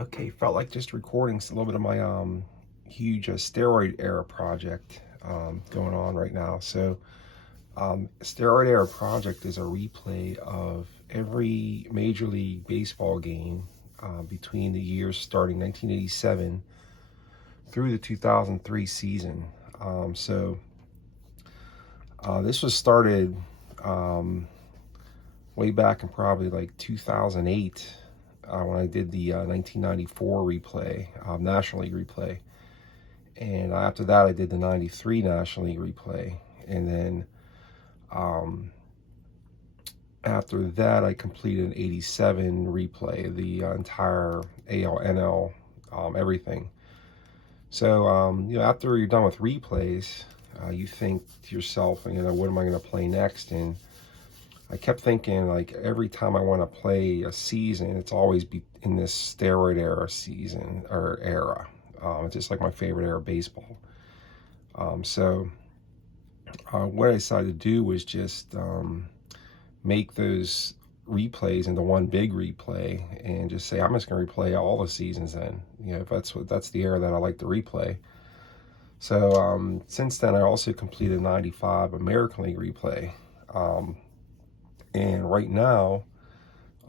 Okay, felt like just recording a little bit of my huge steroid era project going on right now. So steroid era project is a replay of every Major League Baseball game between the years starting 1987 through the 2003 season. This was started um, way back in probably like 2008 when I did the 1994 replay, National League replay. And after that, I did the 93 National League replay. And then after that, I completed an 87 replay, the entire AL, NL, everything. So, after you're done with replays, you think to yourself, what am I going to play next? And I kept thinking, like, every time I want to play a season, it's always be in this steroid era season or era. It's just like my favorite era of baseball. What I decided to do was just make those replays into one big replay and just say, I'm just going to replay all the seasons then. If that's the era that I like to replay. So since then, I also completed 95 American League replay. And right now,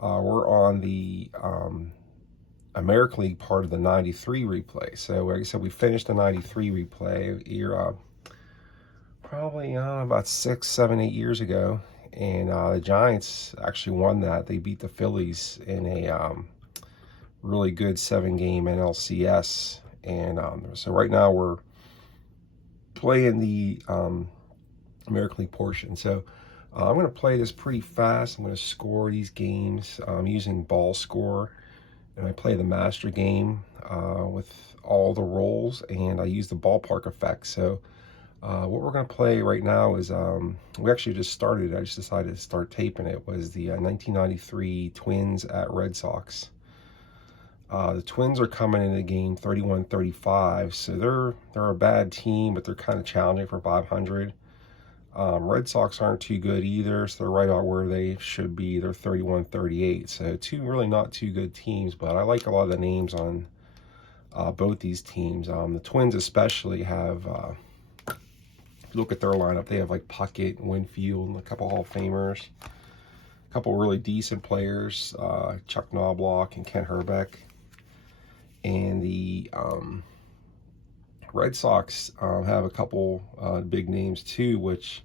we're on the American League part of the 93 replay. So like I said, we finished the 93 replay here probably about 6, 7, 8 years ago. And the Giants actually won that. They beat the Phillies in a really good 7-game NLCS. And so right now we're playing the American League portion. So I'm going to play this pretty fast. I'm going to score these games using ball score. And I play the master game with all the rolls, and I use the ballpark effect. So what we're going to play right now is, we actually just started, I just decided to start taping it, was the 1993 Twins at Red Sox. The Twins are coming in the game 31-35, so they're a bad team, but they're kind of challenging for 500. Red Sox aren't too good either, so they're right about where they should be. They're 31-38, so really not two good teams, but I like a lot of the names on both these teams. The Twins especially have, look at their lineup, they have like Puckett, Winfield, and a couple Hall of Famers, a couple really decent players, Chuck Knobloch and Ken Herbeck. And the Red Sox have a couple big names too, which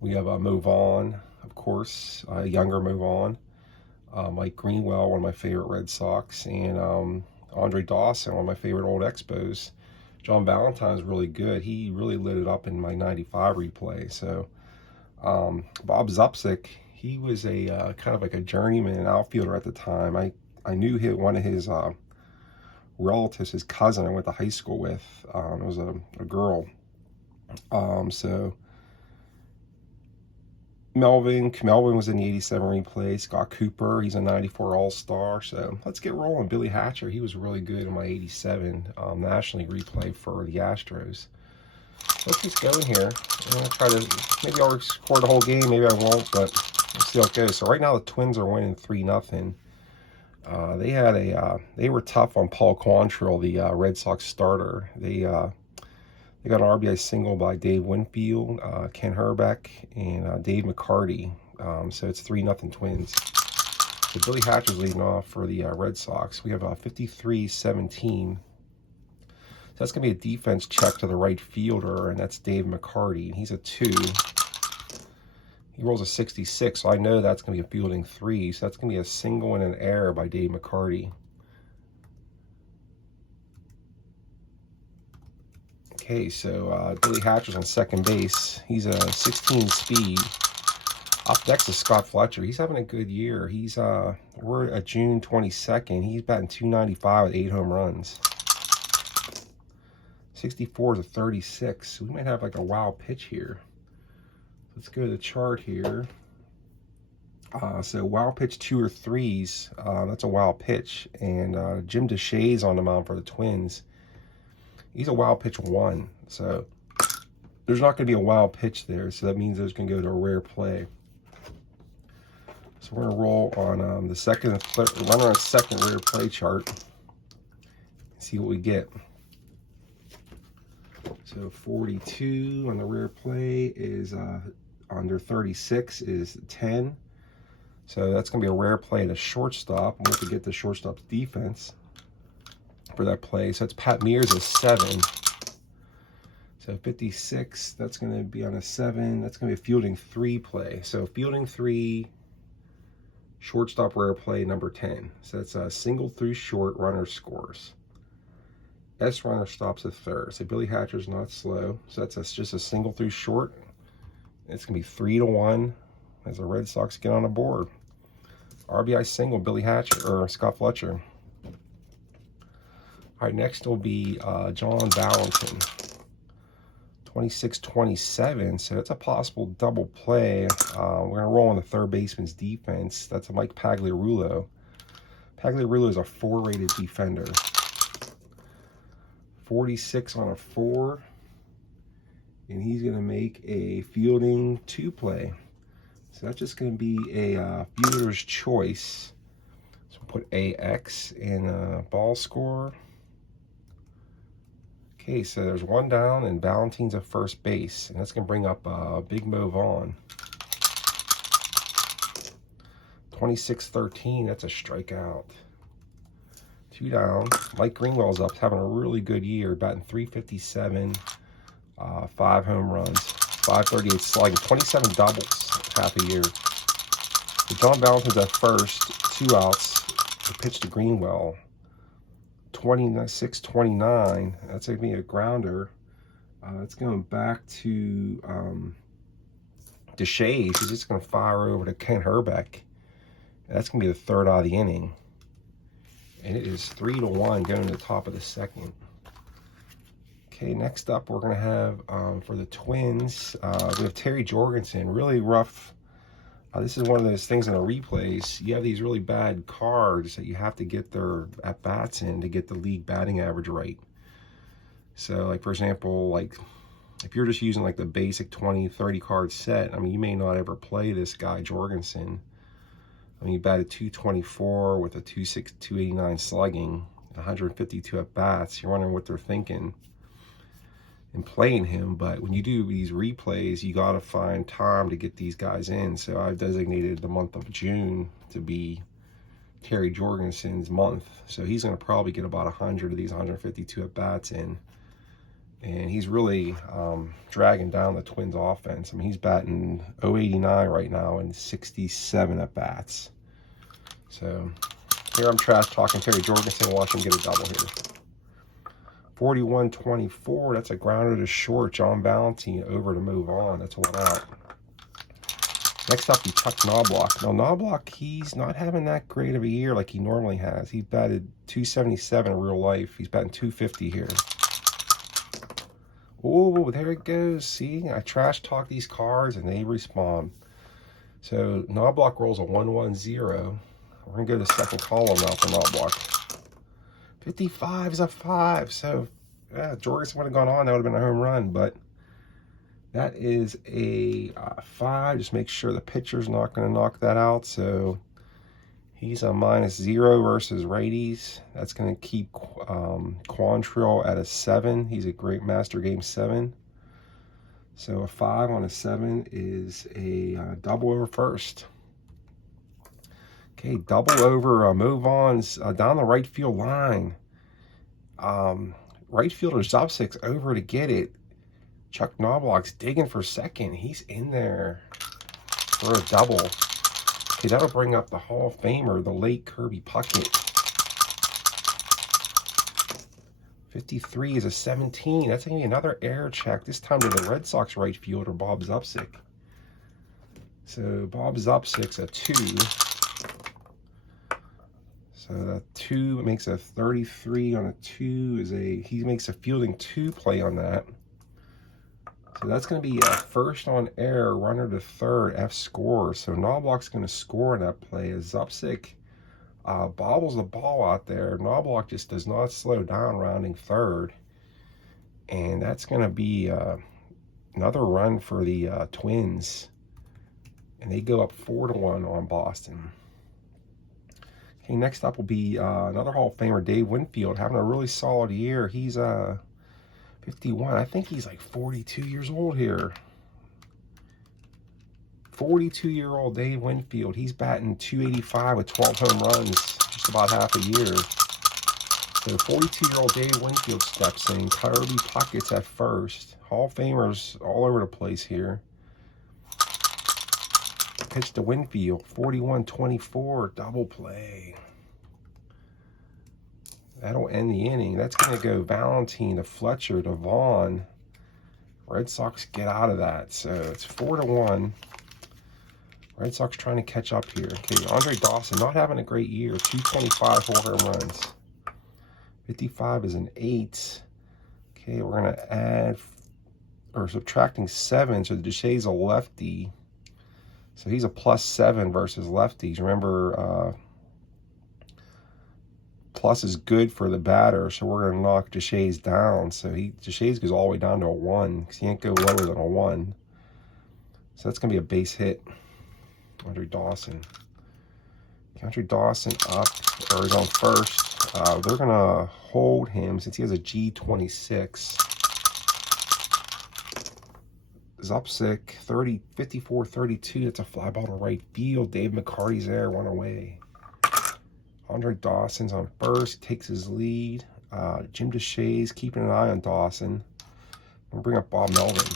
we have Mo Vaughn, of course, younger Mo Vaughn, Mike Greenwell, one of my favorite Red Sox, and Andre Dawson, one of my favorite old Expos. John Valentine's really good. He really lit it up in my 95 replay. So Bob Zupsik, he was a kind of like a journeyman outfielder at the time. I knew one of his relatives, his cousin I went to high school with. It was a girl. So Melvin was in the 87 replay. Scott Cooper, he's a 94 All-Star. So let's get rolling. Billy Hatcher, he was really good in my 87 National League replay for the Astros. Let's just go in here. I'm going to try to, maybe I'll record the whole game, maybe I won't, but let's see how it goes. So right now the Twins are winning 3-0. They were tough on Paul Quantrill, the Red Sox starter. They got an RBI single by Dave Winfield, Ken Herbeck, and Dave McCarty. So it's 3-0 Twins. So Billy Hatcher's leading off for the Red Sox. We have 53-17. So that's going to be a defense check to the right fielder, and that's Dave McCarty. He's a 2. He rolls a 66, so I know that's going to be a fielding 3. So that's going to be a single and an error by Dave McCarty. Okay, so Billy Hatcher's on second base. He's a 16 speed. Up next is Scott Fletcher. He's having a good year. We're at June 22nd. He's batting .295 with 8 home runs. 64-36. We might have like a wild pitch here. Let's go to the chart here. So wild pitch 2 or 3s. That's a wild pitch. And Jim DeShay's on the mound for the Twins. He's a wild pitch 1. So there's not going to be a wild pitch there. So that means there's going to go to a rare play. So we're going to roll on the second, runner on second rare play chart. See what we get. So 42 on the rare play is under 36 is 10. So that's going to be a rare play to shortstop. We'll have to get the shortstop's defense for that play. So it's Pat Mears is 7. So 56, that's going to be on a 7. That's going to be a fielding 3 play. So fielding 3, shortstop rare play number 10. So that's a single through short, runner scores. S runner stops at third. So Billy Hatcher's not slow. So that's just a single through short. It's going to be 3-1 as the Red Sox get on the board. RBI single, Billy Hatcher, or Scott Fletcher. All right, next will be John Valentin. 26-27, so that's a possible double play. We're going to roll on the third baseman's defense. That's a Mike Pagliarulo. Pagliarulo is a 4-rated defender. 46 on a 4, and he's going to make a fielding 2 play. So that's just going to be a fielder's choice. So we'll put AX in ball score. Okay, so there's 1 down, and Valentin's at first base, and that's going to bring up Big Mo Vaughn. 26-13, that's a strikeout. 2 down. Mike Greenwell's up, having a really good year, batting .357, 5 home runs, .538 slugging, 27 doubles half a year. So John Valentin's at first, 2 outs. The pitch to Greenwell. 26-29, that's going to be a grounder. It's going back to Deshays. He's just going to fire over to Ken Herbeck. That's going to be the 3rd out of the inning. And it is 3-1 going to the top of the 2nd. Okay, next up we're going to have, for the Twins, we have Terry Jorgensen. Really rough. This is one of those things in the replays. You have these really bad cards that you have to get their at-bats in to get the league batting average right. So, like, for example, like, if you're just using, like, the basic 20, 30 card set, I mean, you may not ever play this guy, Jorgensen. I mean, he batted .224 with a .289 slugging, 152 at-bats. You're wondering what they're thinking in playing him, but when you do these replays, you got to find time to get these guys in. So I've designated the month of June to be Terry Jorgensen's month. So he's going to probably get about 100 of these 152 at-bats in. And he's really dragging down the Twins offense. I mean, he's batting .089 right now and 67 at-bats. So here I'm trash talking Terry Jorgensen. Watch him get a double here. 41-24, that's a grounder to short. John Valentin over to move on. That's 1 out. Next up, we Chuck Knobloch. Now, Knobloch, he's not having that great of a year like he normally has. He batted .277 in real life. He's batting .250 here. Oh, there it goes. See, I trash talk these cards and they respond. So Knobloch rolls a 1-1-0. We're going to go to the second column now for Knobloch. 55 is a 5. So, yeah, Jorgensen would have gone on. That would have been a home run. But that is a 5. Just make sure the pitcher's not going to knock that out. So he's a -0 versus righties. That's going to keep Quantrill at a 7. He's a great master game 7. So a 5 on a 7 is a double over first. Okay, double over Mo Vaughn's down the right field line. Right fielder Zopsik over to get it. Chuck Knobloch's digging for second. He's in there for a double. Okay, that'll bring up the Hall of Famer, the late Kirby Puckett. 53 is a 17. That's going to be another error check, this time to the Red Sox right fielder, Bob Zopsik. So Bob Zopsik's a 2. So that 2 makes a 33 on a 2 is he makes a fielding 2 play on that. So that's going to be a first on error, runner to third, F score. So Knobloch's going to score on that play as Zopsik bobbles the ball out there. Knobloch just does not slow down rounding third. And that's going to be another run for the Twins. And they go up 4-1 on Boston. Okay, next up will be another Hall of Famer, Dave Winfield, having a really solid year. He's 51. I think he's like 42 years old here. 42-year-old Dave Winfield. He's batting .285 with 12 home runs, just about half a year. So 42-year-old Dave Winfield steps in. Kirby Puckett's at first. Hall of Famers all over the place here. Pitch to Winfield, 41-24, double play. That'll end the inning. That's going to go Valentine to Fletcher to Vaughn. Red Sox get out of that. So it's 4-1. Red Sox trying to catch up here. Okay, Andre Dawson not having a great year. 225, 4 home runs. 55 is an 8. Okay, we're going to add or subtracting 7. So Deshae's a lefty. So he's a +7 versus lefties. Remember, plus is good for the batter, so we're going to knock Deshae's down. So Deshae's goes all the way down to a 1 because he can't go lower than a 1. So that's going to be a base hit. Andre Dawson. Andre Dawson up, or is on first. They're going to hold him since he has a G26. Zupsick, 54-32. That's a fly ball to right field. Dave McCarty's there, 1 away. Andre Dawson's on first, takes his lead. Jim Deshae's keeping an eye on Dawson. We'll bring up Bob Melvin.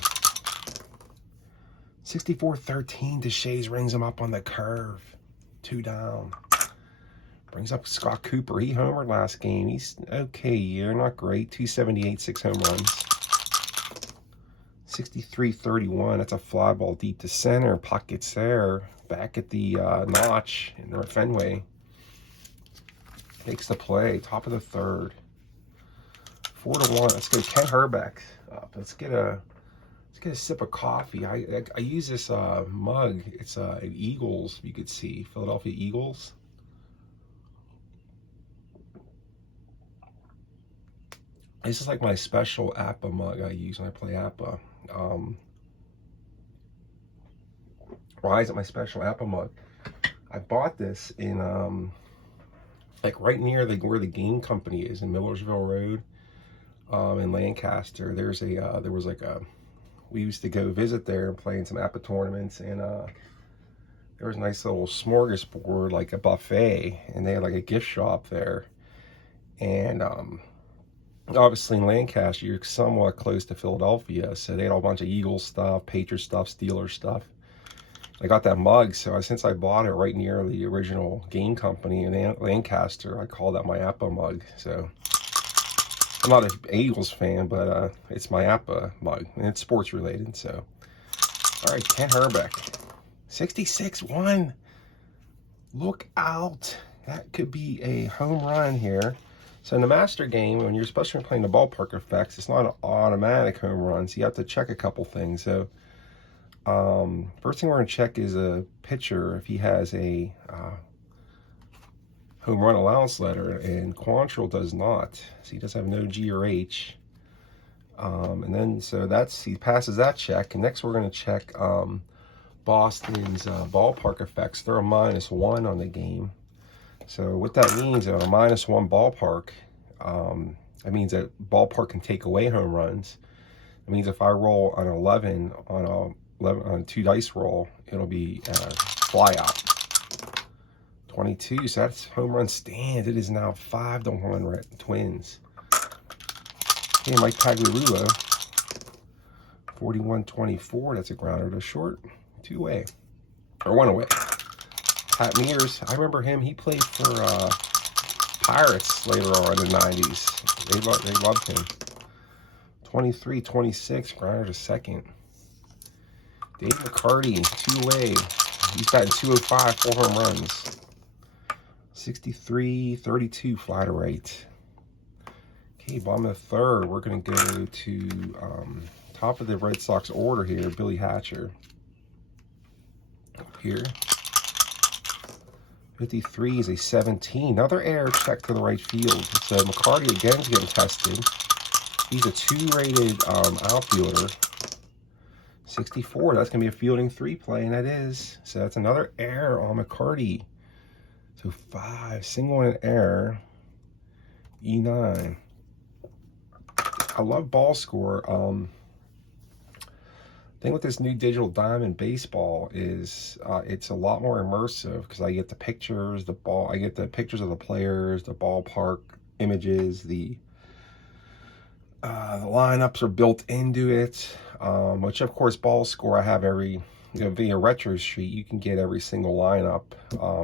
64-13, Deshae's rings him up on the curve. 2 down. Brings up Scott Cooper. He homered last game. He's okay year, not great. 278, 6 home runs. 63-31, that's a fly ball deep to center. Puckett's there. Back at the notch in North Fenway. Takes the play, top of the 3rd. 4-1. Let's go Ken Herbeck up. Let's get a sip of coffee. I use this mug. It's Eagles, you could see. Philadelphia Eagles. This is like my special APBA mug I use when I play APBA. Why is it my special APBA mug? I bought this in like right near where the game company is in Millersville Road, in Lancaster. There was we used to go visit there and play in some APBA tournaments, and there was a nice little smorgasbord, like a buffet, and they had like a gift shop there. And obviously in Lancaster, you're somewhat close to Philadelphia, so they had a bunch of Eagles stuff, Patriots stuff, Steelers stuff. I got that mug, so since I bought it right near the original game company in Lancaster, I call that my APBA mug. So I'm not an Eagles fan, but it's my APBA mug, and it's sports related. So, all right, Ken Herbeck, 66-1. Look out! That could be a home run here. So in the master game, when you're especially playing the ballpark effects, it's not an automatic home run, so you have to check a couple things. So first thing we're going to check is a pitcher, if he has a home run allowance letter, and Quantrill does not. So he does have no G or H. And then, so he passes that check. And next we're going to check Boston's ballpark effects. They're a -1 on the game. So what that means, a -1 ballpark, that means that ballpark can take away home runs. It means if I roll an 11 on a 2 dice roll, it'll be fly out. 22, so that's home run stand. It is now 5-1 Twins. Okay, Mike Pagliarulo, 41-24. That's a grounder to short, 2-way, or 1 away. Pat Mears, I remember him. He played for Pirates later on in the 90s. They loved him. 23-26, grounder to second. Dave McCarty, 2-way. He's batting .205, 4 home runs. 63-32, fly to right. Okay, bottom of the 3rd, we're going to go to top of the Red Sox order here, Billy Hatcher. Up here. 53 is a 17. Another error check to the right field. So McCarty again is getting tested. He's a 2-rated outfielder. 64, that's going to be a fielding 3 play, and that is. So that's another error on McCarty. So 5, single and an error, E9. I love ball score. Thing with this new digital diamond baseball is it's a lot more immersive because I get the pictures, I get the pictures of the players, the ballpark images, the lineups are built into it, which of course ball score I have every, via retro sheet you can get every single lineup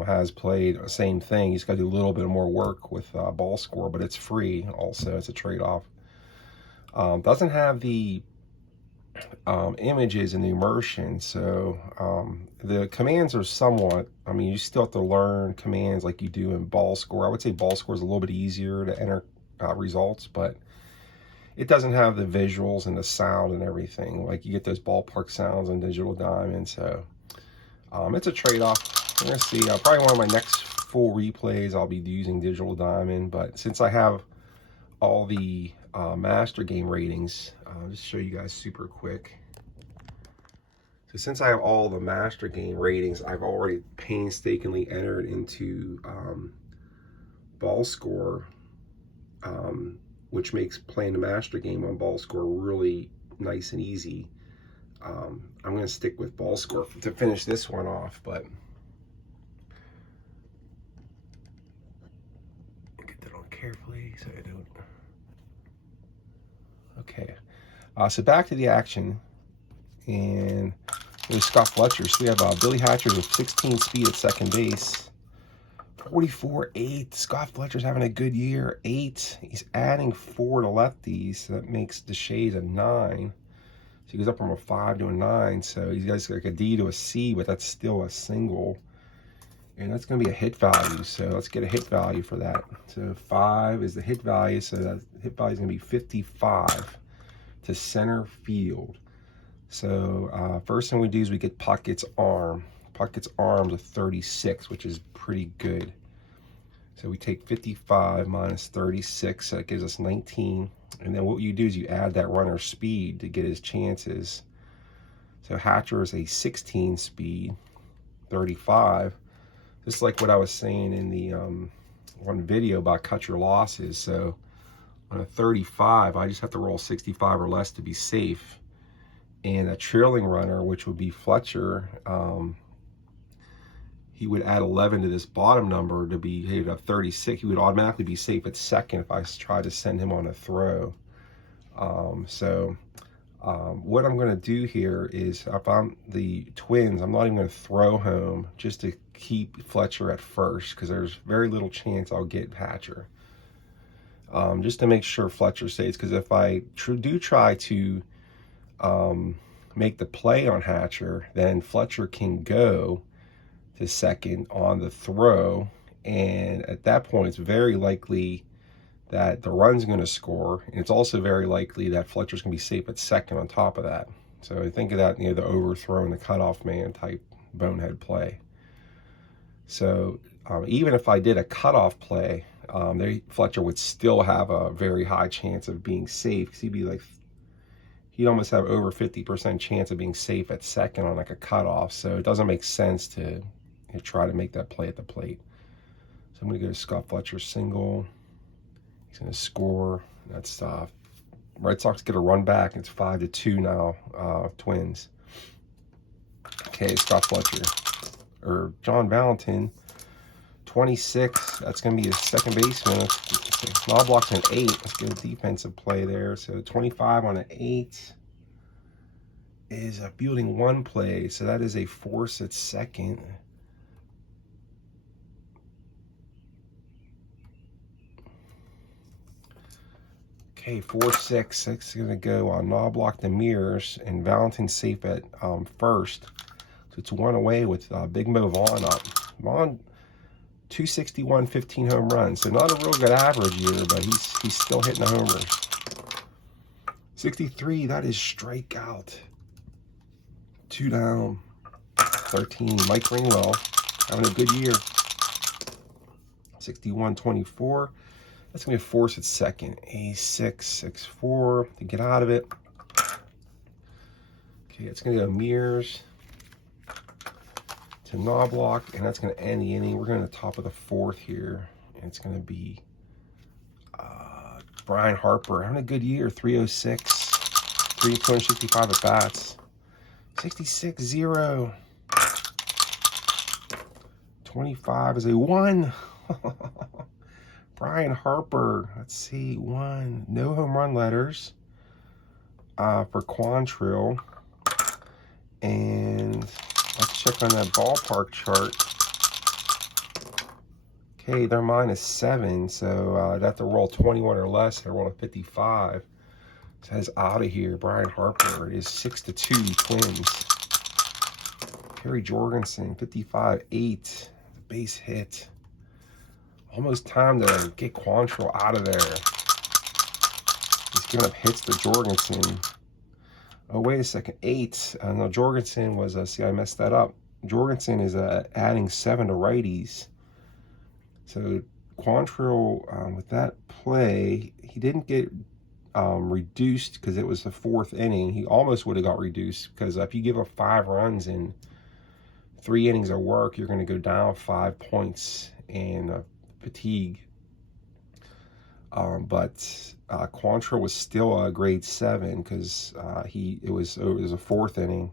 has played. Same thing, you just got to do a little bit more work with ball score, but it's free. Also, it's a trade-off. Doesn't have the images and the immersion, so the commands are somewhat, I mean, you still have to learn commands like you do in ball score. I would say ball score is a little bit easier to enter results, but it doesn't have the visuals and the sound and everything like you get those ballpark sounds in digital diamond. So it's a trade-off. We're gonna see. Probably one of my next full replays I'll be using digital diamond, but since I have all the master game ratings, I'll just show you guys super quick. So since I have all the master game ratings, I've already painstakingly entered into ball score, which makes playing the master game on ball score really nice and easy. I'm going to stick with ball score to finish this one off, but get that on carefully so I don't. Okay, so back to the action, and there's Scott Fletcher. So we have Billy Hatcher with 16 speed at second base. 44-8. Scott Fletcher's having a good year. 8. He's adding 4 to lefties, so that makes Deshays a 9. So he goes up from a 5 to a 9. So he's got like a D to a C, but that's still a single. And that's going to be a hit value. So let's get a hit value for that. So 5 is the hit value. So that hit value is going to be 55 to center field. So first thing we do is we get Puckett's arm. Puckett's arm's a 36, which is pretty good. So we take 55 minus 36, so that gives us 19. And then what you do is you add that runner's speed to get his chances. So Hatcher is a 16 speed, 35. Just like what I was saying in the one video about cut your losses. So on a 35, I just have to roll 65 or less to be safe. And a trailing runner, which would be Fletcher, he would add 11 to this bottom number to be, he would have 36. He would automatically be safe at second if I try to send him on a throw. What I'm going to do here is, if I'm the Twins, I'm not even going to throw home just to keep Fletcher at first, because there's very little chance I'll get Hatcher. Just to make sure Fletcher stays, because if I do try to make the play on Hatcher, then Fletcher can go to second on the throw, and at that point it's very likely that the run's going to score, and it's also very likely that Fletcher's going to be safe at second on top of that. So I think of that, the overthrow and the cutoff man type bonehead play. So even if I did a cutoff play, Fletcher would still have a very high chance of being safe, because he'd almost have over 50% chance of being safe at second on like a cutoff. So it doesn't make sense to try to make that play at the plate. So I'm going to go to Scott Fletcher single. He's going to score. That's Red Sox get a run back. It's 5-2 now, Twins. Okay, Scott Fletcher. Or John Valentin, 26. That's going to be his second baseman. Knobloch's an 8. Let's get a defensive play there. So 25 on an 8 is a fielding 1 play. So that is a force at second. Okay, 4-6. That's going to go on Knobloch to Mears, and Valentin safe at first. So it's 1 away with Big Mo Vaughn up. Vaughn, 261, 15 home runs. So not a real good average year, but he's still hitting the homers. 63, that is strikeout. 2 down. 13, Mike Ringwell, having a good year. 61, 24. That's going to be a force at second. A6, 6-4 to get out of it. Okay, it's going to go Mears to Knobloch, and that's going to end the inning. We're going to the top of the fourth here, and it's going to be Brian Harper having a good year. 306, 265 at bats, 66-0. 25 is a 1. Brian Harper, let's see, 1. No home run letters for Quantrill. And let's check on that ballpark chart. Okay, they're -7, so I'd have to roll 21 or less. They're rolling 55. It says out of here, Brian Harper. It is 6-2 Twins. Kerry Jorgensen, 55-8. Base hit. Almost time to get Quantrill out of there. He's giving up hits to Jorgensen. Oh, wait a second. 8. No, Jorgensen was, see, I messed that up. Jorgensen is adding 7 to righties. So Quantrill, with that play, he didn't get reduced because it was the 4th inning. He almost would have got reduced because if you give up 5 runs in 3 innings of work, you're going to go down 5 points in fatigue. But Quantrill was still a grade 7 because it was a 4th inning.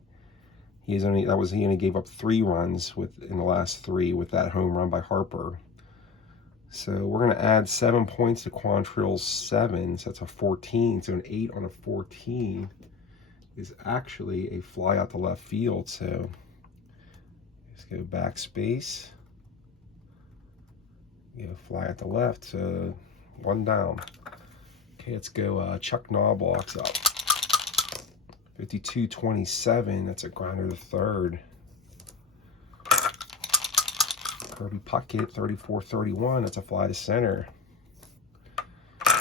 He only gave up 3 runs in the last 3 with that home run by Harper. So we're going to add 7 points to Quantrill's 7, so that's a 14. So an 8 on a 14 is actually a fly out to left field. So let's go backspace. Fly out to left. So 1 down. Okay, let's go Chuck Knobloch's up. 52-27. That's a grinder to third. Kirby Puckett, 34-31. That's a fly to center.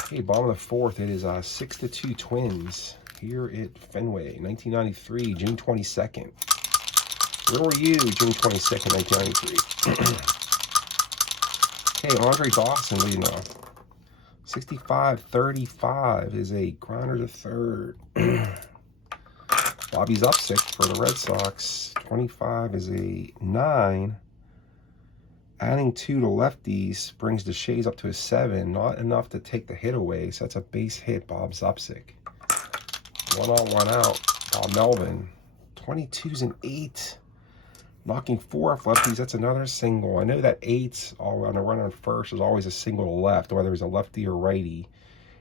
Okay, bottom of the 4th. It is 6-2 Twins here at Fenway, 1993, June 22nd. Where were you, June 22nd, 1993? Okay, Andre Dawson leading off. 65-35 is a grinder to third. Bobby's up 6 for the Red Sox. 25 is a 9. Adding 2 to lefties brings the Shays up to a 7. Not enough to take the hit away, so that's a base hit, Bob Zupsik. 1 on, 1 out, Bob Melvin. 22's an 8. Knocking 4 off lefties, that's another single. I know that 8 on a run on first is always a single to left, whether he's a lefty or righty.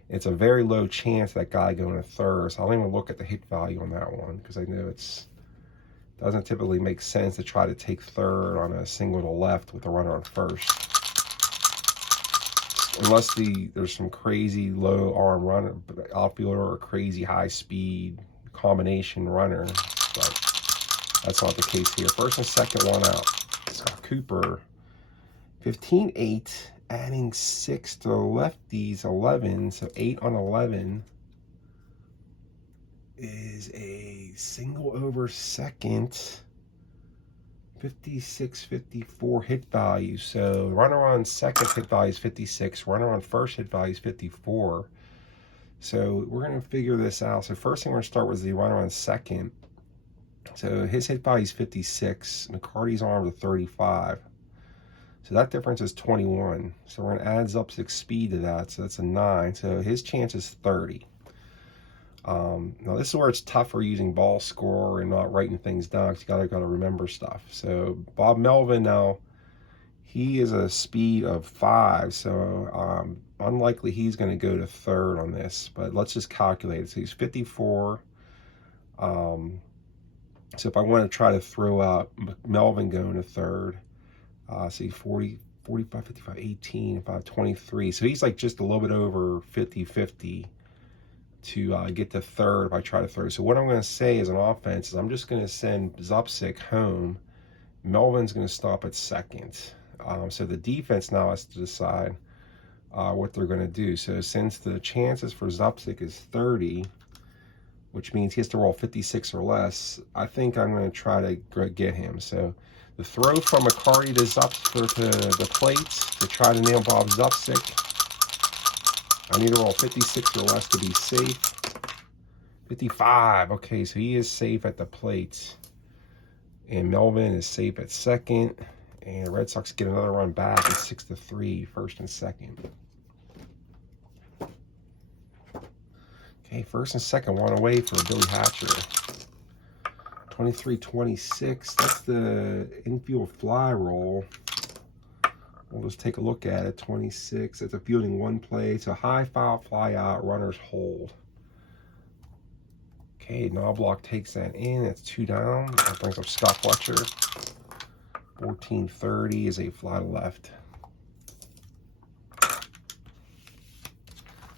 It's a very low chance that guy going to third, so I don't even look at the hit value on that one because I know it doesn't typically make sense to try to take third on a single to left with a runner on first. Unless there's some crazy low arm runner, outfielder, or crazy high speed combination runner, but that's not the case here. First and second, 1 out. Scott Cooper, 15-8, adding 6 to lefties, 11, so 8 on 11 is a single over second. 56-54 hit value. So runner on second hit value is 56. Runner on first hit value is 54. So we're going to figure this out. So first thing we're going to start with the runner on second. So his hit value is 56. McCarty's arms are 35. So that difference is 21. So we're going to add Zupsik's speed to that. So that's a 9. So his chance is 30. Now this is where it's tougher using ball score and not writing things down because you gotta remember stuff. So Bob Melvin now, he is a speed of 5, so unlikely he's going to go to third on this. But let's just calculate it. So he's 54. So if I want to try to throw out Melvin going to third, see 40, 45, 55, 18, 5, 23. So he's like just a little bit over 50-50. To get to third if I try to third. So what I'm going to say as an offense is I'm just going to send Zupsik home. Melvin's going to stop at second. So the defense now has to decide what they're going to do. So since the chances for Zupsik is 30, which means he has to roll 56 or less, I think I'm going to try to get him. So the throw from McCarty to the plate to try to nail Bob Zupsik. I need to roll 56 or less to be safe. 55. Okay, so he is safe at the plate. And Melvin is safe at second. And the Red Sox get another run back. It's 6-3, first and second. Okay, first and second, one away for Billy Hatcher. 23-26. That's the infield fly roll. We'll just take a look at it. 26. It's a fielding one play. It's a high foul fly out. Runners hold. Okay, Knobloch takes that in. That's 2 down. That brings up Scott Fletcher. 14-30 is a fly to left.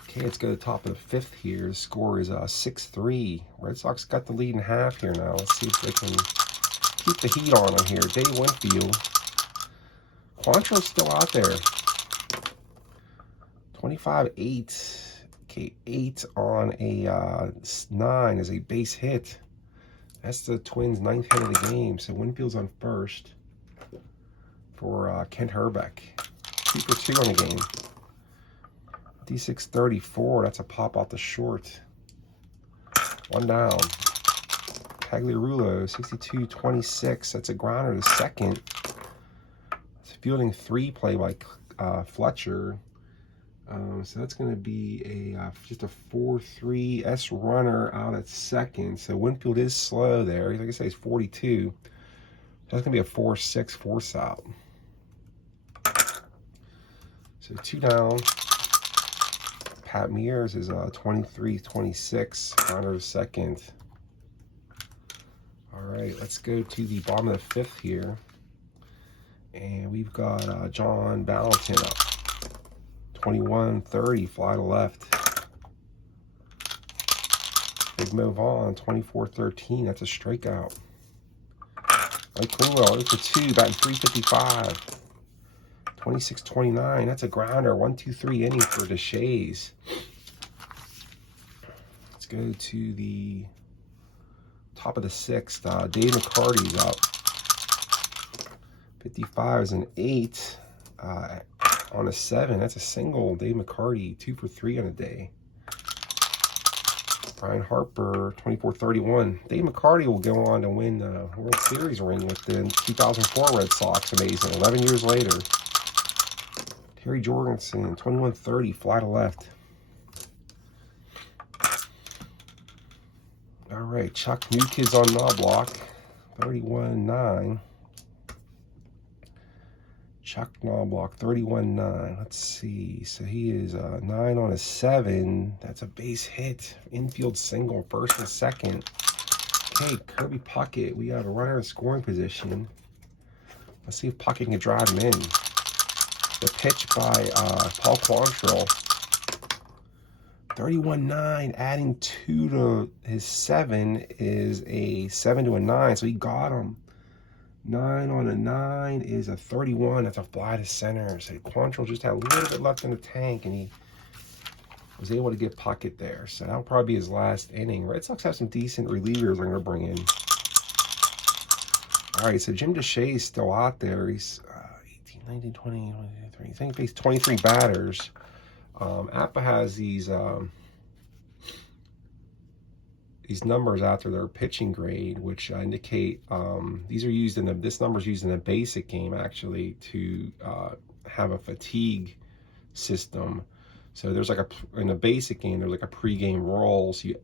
Okay, let's go to the top of the fifth here. The score is 6-3. Red Sox got the lead in half here now. Let's see if they can keep the heat on them here. Dave Winfield. Quantrill's still out there. 25-8. Okay, 8 on a 9 is a base hit. That's the Twins' 9th hit of the game. So Winfield's on first for Kent Herbeck. 2 for 2 on the game. D6-34, that's a pop out the short. 1 down. Tagliarulo, 62-26, that's a grounder to second. It's a fielding 3 play by Fletcher. So that's going to be a just a 4-3 S runner out at second. So Winfield is slow there. Like I say, he's 42. That's going to be a 4-6 force out. So 2 down. Pat Mears is 23-26, runner to second. All right, let's go to the bottom of the fifth here. And we've got John Valentin up. 21-30, fly to left. Big Mo Vaughn, 24-13, that's a strikeout. Mike Greenwell, 0-2, batting .355. 26-29, that's a grounder. 1-2-3 inning for Deshays. Let's go to the top of the sixth. Dave McCarty's up. 55 is an 8. On a 7, that's a single. Dave McCarty, 2 for 3 on a day. Brian Harper, 24-31. Dave McCarty will go on to win the World Series ring with the 2004 Red Sox. Amazing. 11 years later. Terry Jorgensen, 21-30, fly to left. All right, Chuck New Kids on Knobloch, 31-9. Chuck Knobloch, 31-9. Let's see. So he is 9 on a 7. That's a base hit. Infield single, first and second. Okay, Kirby Puckett. We have a runner in scoring position. Let's see if Puckett can drive him in. The pitch by Paul Quantrill. 31-9, adding 2 to his 7 is a 7 to a 9. So he got him. 9 on a 9 is a 31. That's a fly to center. So Quantrill just had a little bit left in the tank, and he was able to get Puckett there. So that'll probably be his last inning. Red Sox have some decent relievers they're going to bring in. All right, so Jim Deshays is still out there. He's 18, 19, 20, 23. I think he faced 23 batters. APBA has these numbers out there, their pitching grade, which indicate these are used in this number is used in a basic game actually to have a fatigue system. So there's like in a basic game there's like a pregame roll. So you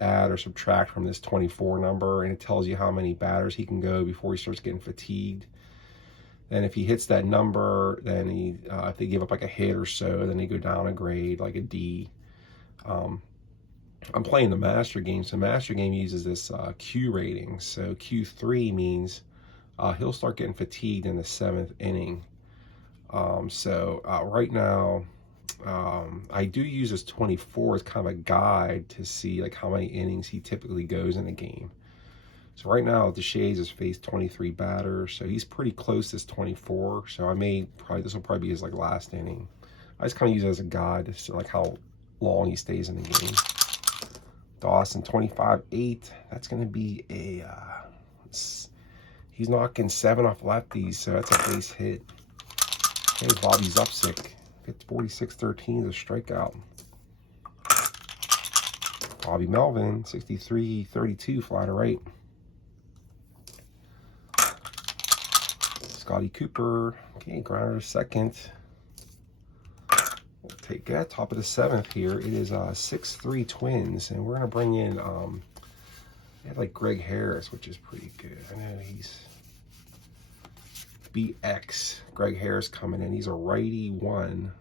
add or subtract from this 24 number, and it tells you how many batters he can go before he starts getting fatigued. And if he hits that number, then if they give up like a hit or so, then they go down a grade, like a D. I'm playing the Master Game, so Master Game uses this Q rating. So Q3 means he'll start getting fatigued in the 7th inning. Right now, I do use this 24 as kind of a guide to see like how many innings he typically goes in a game. So right now, Deshays has faced 23 batters, so he's pretty close to this 24. So this will probably be his like last inning. I just kind of use it as a guide to see like how long he stays in the game. Dawson, 25-8. That's going to be a he's knocking 7 off lefties, so that's a base hit. Okay, Bobby Zupsick, 46-13 is a strikeout. Bobby Melvin, 63-32, fly to right. Scotty Cooper. Okay, Grinder second. We'll take that. Top of the 7th here. It is 6-3 Twins, and we're gonna bring in they have like Greg Harris, which is pretty good. I know he's BX. Greg Harris coming in. He's a righty 1,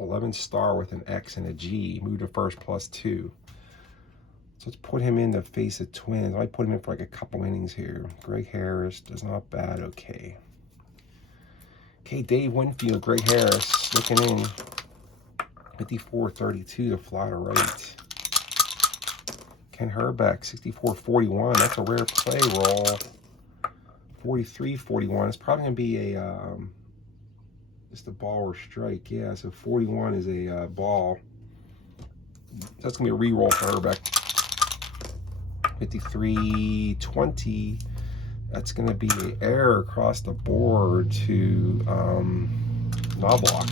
11 star with an X and a G. Moved to first +2. So let's put him in the face of Twins. I might put him in for like a couple innings here. Greg Harris does not bad. Okay. Okay, Dave Winfield, Greg Harris looking in. 54-32 to fly to right. Ken Herbeck, 64-41. That's a rare play roll. 43-41. It's probably gonna be a just a ball or strike. Yeah, so 41 is a ball. That's gonna be a re-roll for Herbeck. 53-20. That's gonna be an error across the board to Knobloch,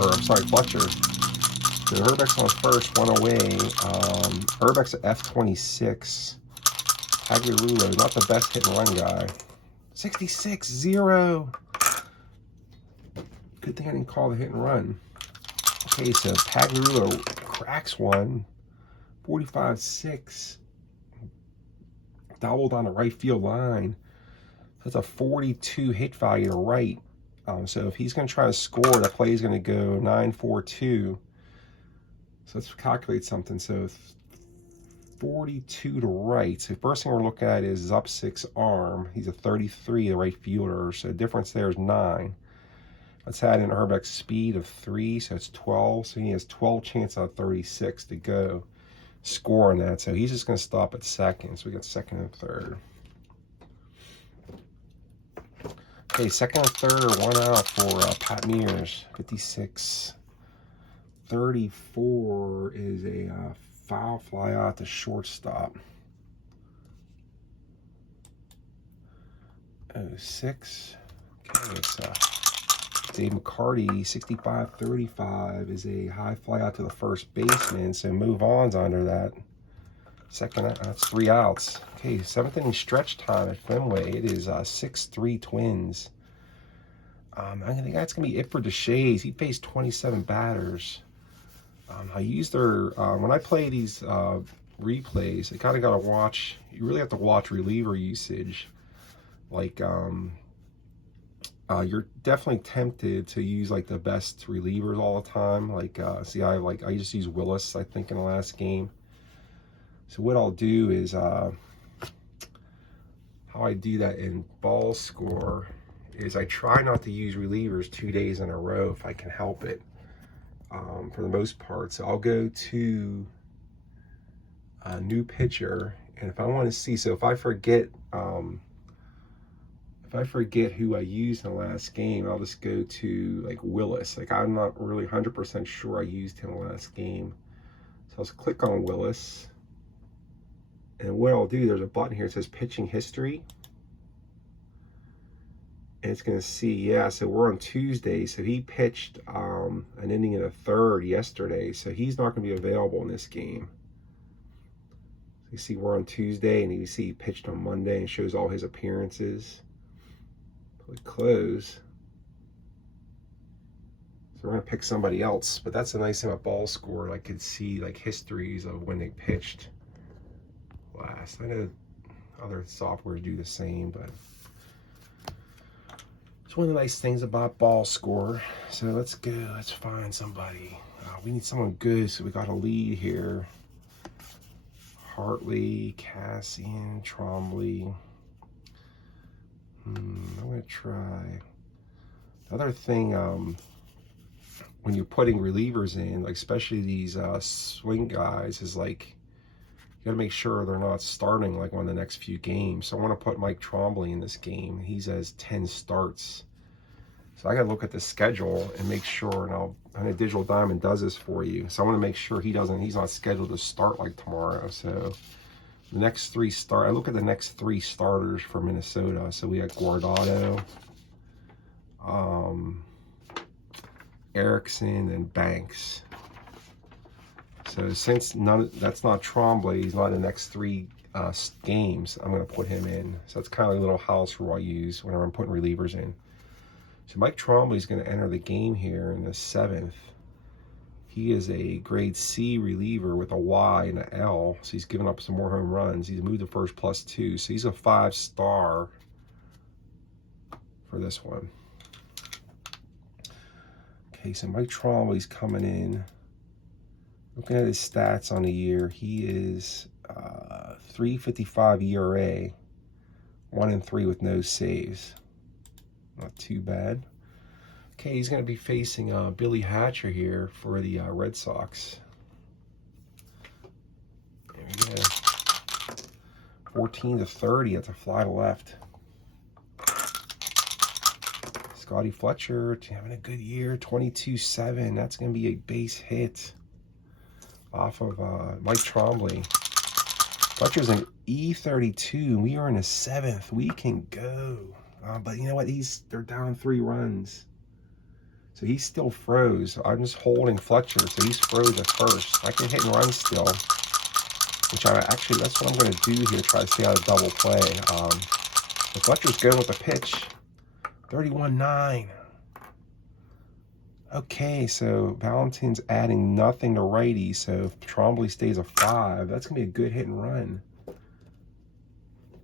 or I'm sorry, Fletcher. So Herbeck's on first, 1 away. Herbeck's at F26. Pagliarulo, not the best hit and run guy. 66-0. Good thing I didn't call the hit and run. Okay, so Pagliarulo cracks one. 45-6. Doubled on the right field line. That's a 42 hit value to right. So if he's going to try to score, the play is going to go 9-4-2. So let's calculate something. So 42 to right. So first thing we're looking at is up 6 arm. He's a 33, the right fielder. So the difference there is 9. Let's add in Herbeck's speed of 3, so it's 12. So he has 12 chances out of 36 to go score on that. So he's just going to stop at second. So we got second and third. Okay, second and third, 1 out for Pat Mears. 56-34 is a foul fly out to shortstop. 06. Okay, it's Dave McCarty. 65-35 is a high fly out to the first baseman. So move on's under that. Second, that's 3 outs. Okay, 7th inning stretch time at Fenway. It is 6-3 Twins. I think that's gonna be it for Deshays. He faced 27 batters. I used their when I play these replays. I kind of gotta watch. You really have to watch reliever usage. Like you're definitely tempted to use like the best relievers all the time. Like see, I just use Willis. I think in the last game. So what I'll do is how I do that in ball score is I try not to use relievers 2 days in a row if I can help it. For the most part, so I'll go to a new pitcher, and if I want to see, so if I forget who I used in the last game, I'll just go to like Willis. Like I'm not really 100% sure I used him last game, so I'll just click on Willis, and what I'll do, there's a button here that says pitching history, and it's going to see, yeah, so we're on Tuesday, so he pitched an inning in a third yesterday, so he's not going to be available in this game. So you see we're on Tuesday, and you see he pitched on Monday and shows all his appearances. Click close. So we're going to pick somebody else, but that's a nice thing about ball score. I could see like histories of when they pitched last. I know other software do the same, but it's one of the nice things about ball score. So let's go. Let's find somebody. We need someone good, so we got a lead here. Hartley, Cassian, Trombley. I'm going to try. The other thing, when you're putting relievers in, like especially these swing guys, is like you got to make sure they're not starting like one of the next few games. So I want to put Mike Trombley in this game. He has 10 starts. So I got to look at the schedule and make sure, and I know Digital Diamond does this for you. So I want to make sure he's not scheduled to start like tomorrow. So the next 3 I look at the next 3 starters for Minnesota. So we got Guardado, Erickson, and Banks. So since that's not Trombley, he's not in the next 3 games, I'm going to put him in. So that's kind of a little house rule I use whenever I'm putting relievers in. So Mike Trombley is going to enter the game here in the 7th. He is a grade C reliever with a Y and an L, so he's given up some more home runs. He's moved to first +2, so he's a 5-star for this one. Okay, so Mike Trombley's coming in. Looking at his stats on the year, he is 3.55 ERA, 1-3 with no saves. Not too bad. Okay, he's going to be facing Billy Hatcher here for the Red Sox. There we go. 14-30. That's a fly to left. Scotty Fletcher having a good year. 22-7. That's going to be a base hit off of Mike Trombley. Fletcher's an E32. We are in the 7th. We can go. But you know what? They're down 3 runs. So he's still froze. So I'm just holding Fletcher. So he's froze at first. I can hit and run still. Which that's what I'm going to do here. Try to stay out of double play. But Fletcher's going with a pitch. 31-9. Okay, so Valentin's adding nothing to righty. So if Trombley stays a 5, that's going to be a good hit and run.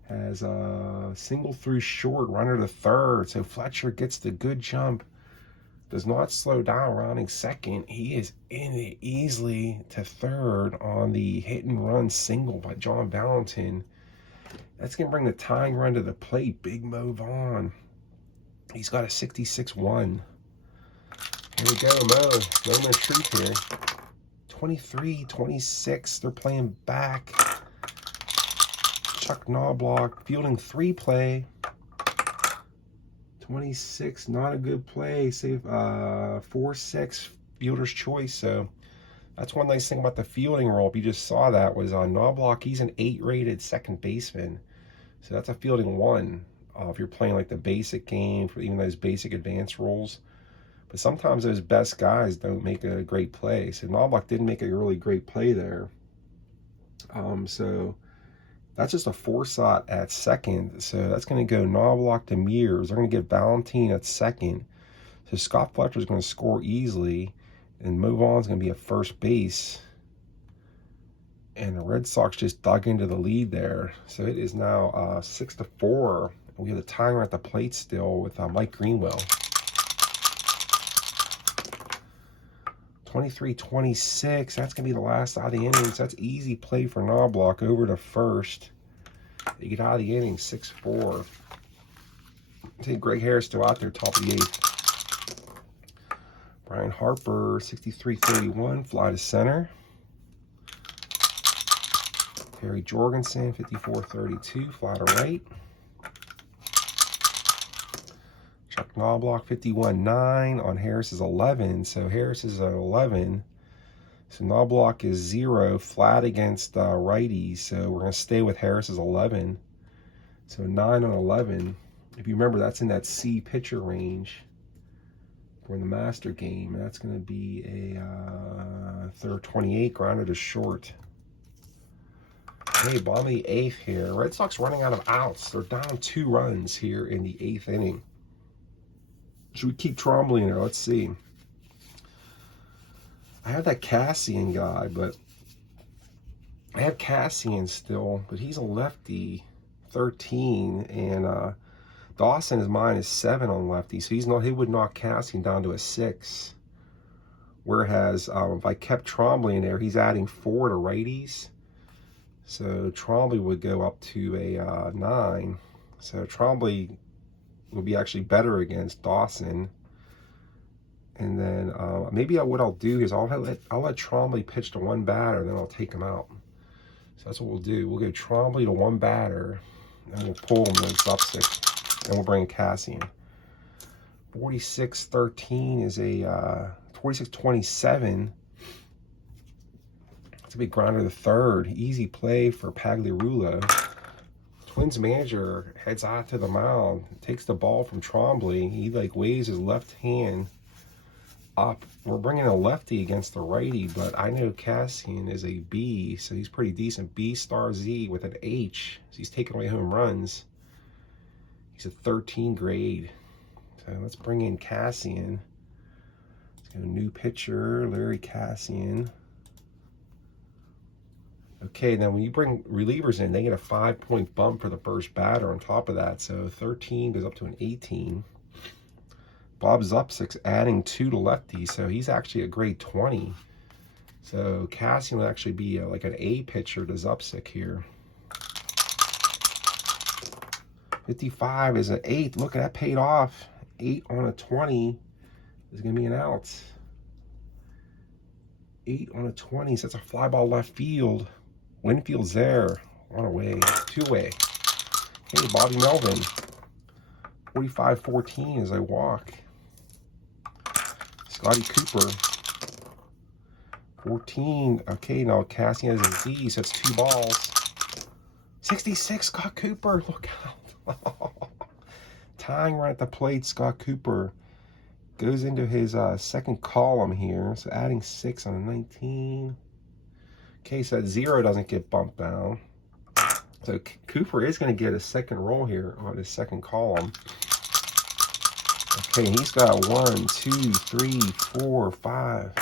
Has a single through short, runner to third. So Fletcher gets the good jump. Does not slow down, rounding second. He is in it easily to third on the hit and run single by John Valentin. That's going to bring the tying run to the plate. Big Mo Vaughn. He's got a 66-1. Here we go, Mo. No more truth here. 23-26. They're playing back. Chuck Knobloch fielding 3 play. 26, not a good play. Save 4-6 fielder's choice. So that's one nice thing about the fielding role. If you just saw that was Knobloch. He's an 8 rated second baseman. So that's a fielding 1. If you're playing like the basic game for even those basic advanced roles. But sometimes those best guys don't make a great play. So Knobloch didn't make a really great play there. So that's just a 4-shot at second. So that's going to go Knobloch to Mears. They're going to get Valentin at second. So Scott Fletcher is going to score easily. And Mo Vaughn's going to be at first base. And the Red Sox just dug into the lead there. So it is now 6-4. We have the timer at the plate still with Mike Greenwell. 23-26. That's going to be the last out of the innings. That's easy play for Knobloch over to first. They get out of the inning 6-4. I think Greg Harris still out there, top of the 8th. Brian Harper, 63-31, fly to center. Terry Jorgensen, 54-32, fly to right. Chuck Knobloch, 51-9 on Harris's 11. So Harris is at 11. So Knobloch is 0, flat against righties. So we're going to stay with Harris's 11. So 9 on 11. If you remember, that's in that C pitcher range for the master game. That's going to be a third 28, grounded to short. Hey, bottom of the 8th here. Red Sox running out of outs. They're down 2 runs here in the 8th inning. Should we keep Trombley in there? Let's see. I have that Cassian guy, but I have Cassian still, but he's a lefty, 13, and Dawson is -7 on lefty, so he would knock Cassian down to a 6. Whereas if I kept Trombley in there, he's adding 4 to righties. So Trombley would go up to a 9. So Trombley would be actually better against Dawson. And then maybe what I'll do is I'll let Trombley pitch to 1 batter, and then I'll take him out. So that's what we'll do. We'll go Trombley to 1 batter, and we'll pull him to up 6, and we'll bring Cassian. 46-13 is a 46-27. It's a big grounder to third. Easy play for Pagliarulo. Twins manager heads out to the mound, takes the ball from Trombley. He waves his left hand up. We're bringing a lefty against the righty, but I know Cassian is a B, so he's pretty decent. B star Z with an H. So he's taking away home runs. He's a 13 grade. So let's bring in Cassian. Let's go new pitcher, Larry Cassian. Okay, now when you bring relievers in, they get a 5-point bump for the first batter on top of that. So 13 goes up to an 18. Bob Zupsik's adding 2 to lefty, so he's actually a grade 20. So Cassian would actually be like an A pitcher to Zupsik here. 55 is an 8. Look at that, paid off. 8 on a 20 is going to be an out. 8 on a 20, so that's a fly ball left field. Winfield's there. 1 away, 2 away. Hey, Bobby Melvin. 45-14 as I walk. Scotty Cooper. 14. Okay, now Cassian has a Z, so that's 2 balls. 66, Scott Cooper. Look out. Tying right at the plate, Scott Cooper. Goes into his second column here. So adding 6 on a 19. Okay, so that 0 doesn't get bumped down. So Cooper is going to get a second roll here on his second column. Okay, he's got 1, 2, 3, 4, 5.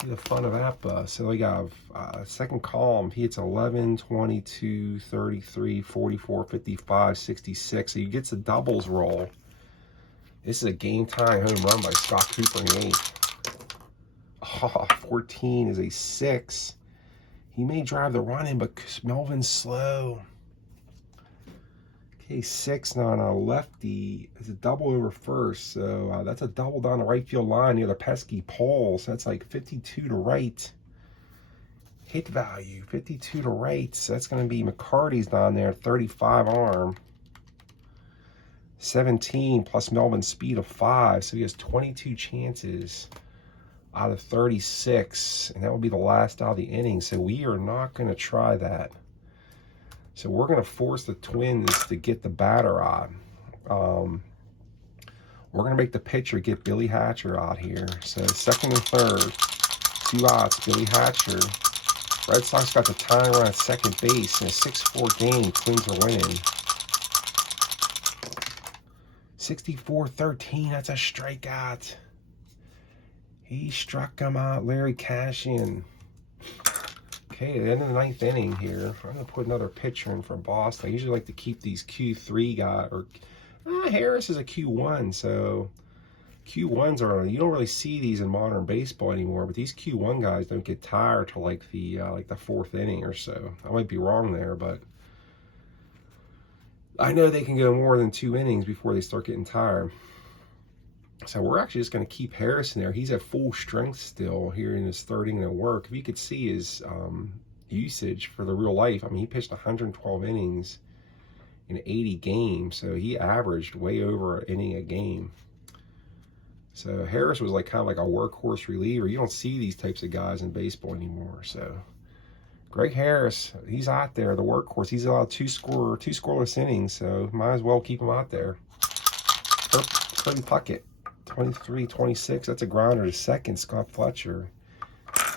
See the fun of APBA. So we got second column. He hits 11, 22, 33, 44, 55, 66. So he gets a doubles roll. This is a game time home run by Scott Cooper in the 8th. Oh, 14 is a 6. He may drive the run in, but Melvin's slow. Okay, 6 now on a lefty. It's a double over first. So that's a double down the right field line near the pesky pole. So that's like 52 to right. Hit value, 52 to right. So that's going to be McCarty's down there, 35 arm. 17 plus Melvin's speed of 5. So he has 22 chances out of 36, and that will be the last out of the inning. So we are not going to try that. So we're going to force the Twins to get the batter on. We're going to make the pitcher get Billy Hatcher out here. So second and third, 2 outs, Billy Hatcher. Red Sox got the tying run at second base in a 6-4 game. Twins are winning. 64-13, that's a strikeout. He struck him out, Larry Cassian. Okay, at the end of the 9th inning here, I'm going to put another pitcher in for Boston. I usually like to keep these Q3 guys, or Harris is a Q1, so Q1s are, you don't really see these in modern baseball anymore, but these Q1 guys don't get tired till like the 4th inning or so. I might be wrong there, but I know they can go more than 2 innings before they start getting tired. So we're actually just going to keep Harris in there. He's at full strength still here in his 3rd inning of work. If you could see his usage for the real life, I mean, he pitched 112 innings in 80 games. So he averaged way over an inning a game. So Harris was like kind of like a workhorse reliever. You don't see these types of guys in baseball anymore. So Greg Harris, he's out there, the workhorse. He's allowed 2 scoreless innings, so might as well keep him out there. Kirby Puckett. 23-26, that's a grounder to second, Scott Fletcher.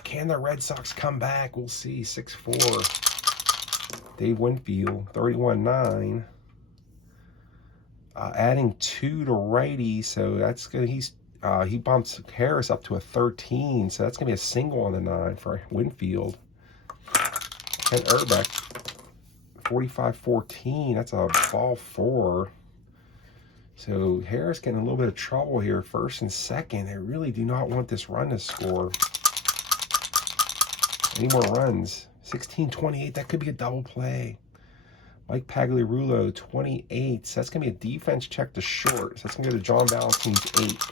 Can the Red Sox come back? We'll see. 6-4. Dave Winfield, 31-9. Adding 2 to righty, so that's good. He bumps Harris up to a 13, so that's gonna be a single on the 9 for Winfield. Ken Urbeck, 45-14. That's a ball 4. So Harris getting a little bit of trouble here, 1st and 2nd. They really do not want this run to score. Any more runs? 16-28, that could be a double play. Mike Pagliarulo, 28. So that's going to be a defense check to short. So that's going to go to John Valentine's 8.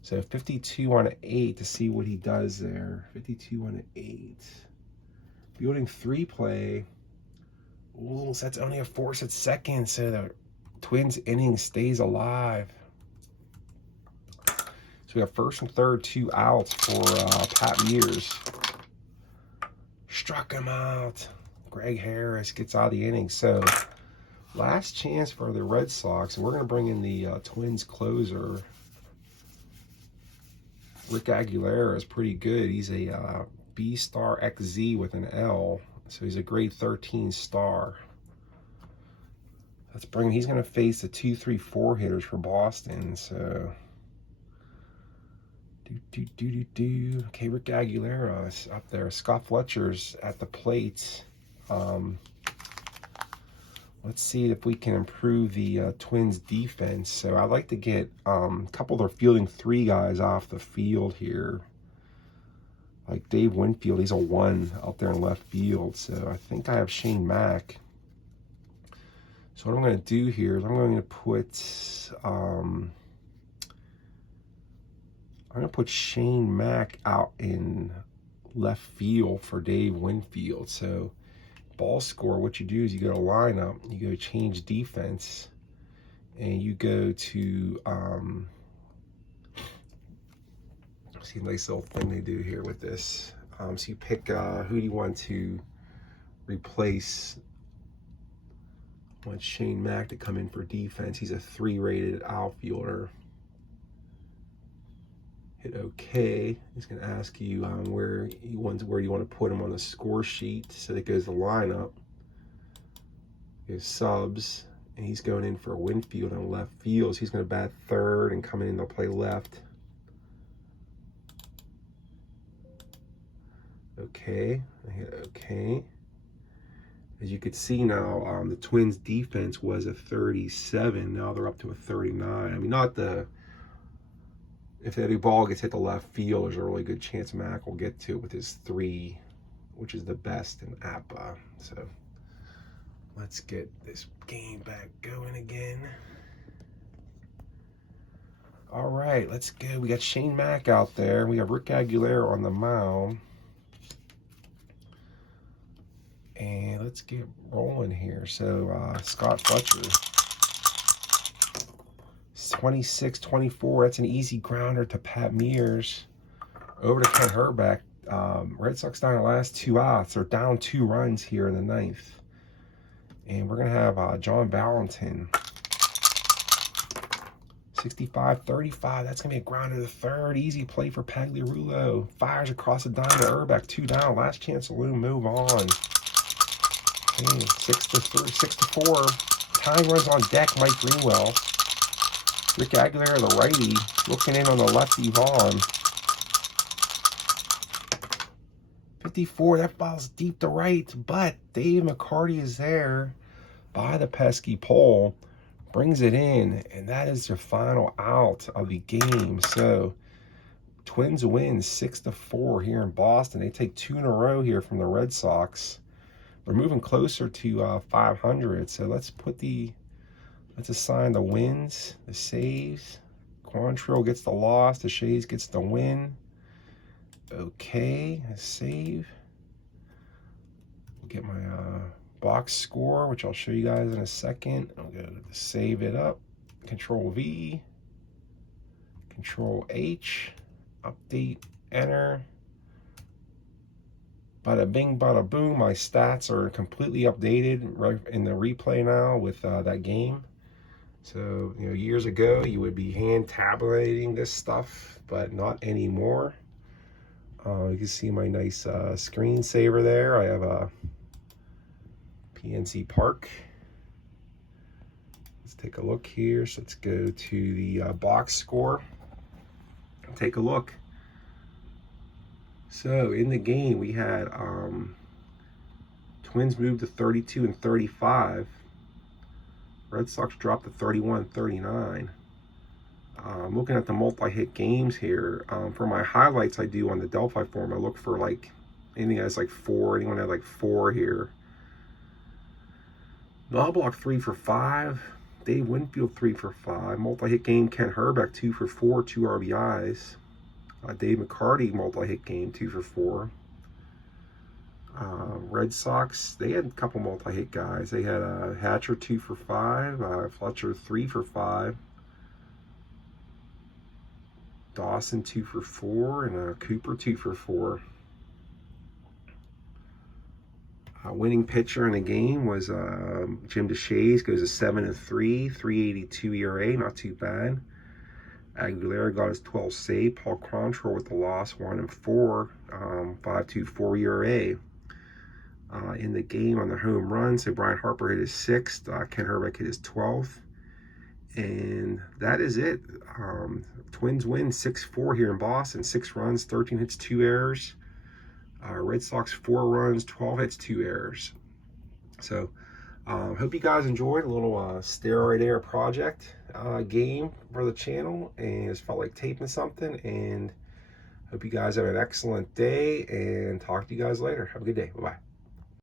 So 52 on an 8 to see what he does there. 52 on an 8. Fielding 3 play. Ooh, so that's only a force at second. So the Twins inning stays alive. So we have 1st and 3rd, 2 outs for Pat Mears. Struck him out. Greg Harris gets out of the inning. So last chance for the Red Sox. And we're going to bring in the Twins closer. Rick Aguilera is pretty good. He's a B star XZ with an L, so he's a grade 13 star. Let's bring. He's going to face the 2, 3, 4 hitters for Boston. So, okay, Rick Aguilera is up there. Scott Fletcher's at the plate. Let's see if we can improve the Twins defense. So I'd like to get a couple of their fielding 3 guys off the field here. Like Dave Winfield, he's a 1 out there in left field. So I think I have Shane Mack. So what I'm going to do here is I'm going to put Shane Mack out in left field for Dave Winfield. So ball score, what you do is you go to lineup, you go change defense, and you go to see a nice little thing they do here with this. So you pick who do you want to replace. I want Shane Mack to come in for defense. He's a 3 rated outfielder. Hit OK. He's going to ask you where you want to put him on the score sheet. So that goes to lineup. Goes subs, and he's going in for Winfield on left field. So he's going to bat 3rd and come in to play left. Okay. I hit OK. As you can see now, the Twins defense was a 37. Now they're up to a 39. I mean, if that ball gets hit the left field, there's a really good chance Mac will get to it with his 3, which is the best in APBA. So let's get this game back going again. All right, let's go. We got Shane Mack out there. We have Rick Aguilera on the mound. And let's get rolling here. So Scott Fletcher, 26-24. That's an easy grounder to Pat Mears. Over to Ken Herbeck. Red Sox down the last 2 outs. They're down 2 runs here in the 9th. And we're going to have John Valentin. 65-35. That's going to be a grounder to 3rd. Easy play for Pagliarulo. Fires across the diamond to Herbeck. 2 down. Last chance to move on. 6-4. Tying runs on deck, Mike Greenwell. Rick Aguilera, the righty, looking in on the lefty Vaughn. 54, that ball's deep to right, but Dave McCarty is there by the pesky pole, brings it in, and that is their final out of the game. So Twins win 6-4 here in Boston. They take 2 in a row here from the Red Sox. They're moving closer to 500. So let's assign the wins, the saves. Quantrill gets the loss. The Shays gets the win. Okay, a save. We'll get my box score, which I'll show you guys in a second. I'll go to save it up. Control V. Control H. Update. Enter. Bada bing, bada boom. My stats are completely updated right in the replay now with that game. So, years ago, you would be hand tabulating this stuff, but not anymore. You can see my nice screensaver there. I have a PNC Park. Let's take a look here. So let's go to the box score. Take a look. So in the game, we had Twins moved to 32 and 35. Red Sox dropped to 31 and 39. I'm looking at the multi-hit games here. For my highlights I do on the Delphi form, I look for like anything that has like 4. Anyone had like 4 here. Knobloch 3 for 5. Dave Winfield 3 for 5. Multi-hit game, Ken Herbeck 2 for 4, 2 RBIs. Dave McCarty multi-hit game 2 for 4. Red Sox, they had a couple multi-hit guys. They had Hatcher 2 for 5, Fletcher 3 for 5, Dawson 2 for 4, and Cooper 2 for 4. Winning pitcher in the game was Jim DeShays, goes to 7-3, 3.82 ERA, not too bad. Aguilera got his 12th save. Paul Quantrill with the loss, 1-4, 5.24 ERA. In the game on the home run, so Brian Harper hit his 6th, Ken Herbeck hit his 12th, and that is it. Twins win 6-4 here in Boston, 6 runs, 13 hits, 2 errors. Red Sox 4 runs, 12 hits, 2 errors. So hope you guys enjoyed a little Steroid Air project game for the channel, and it's felt like taping something, and hope you guys have an excellent day, and talk to you guys later. Have a good day. Bye-bye.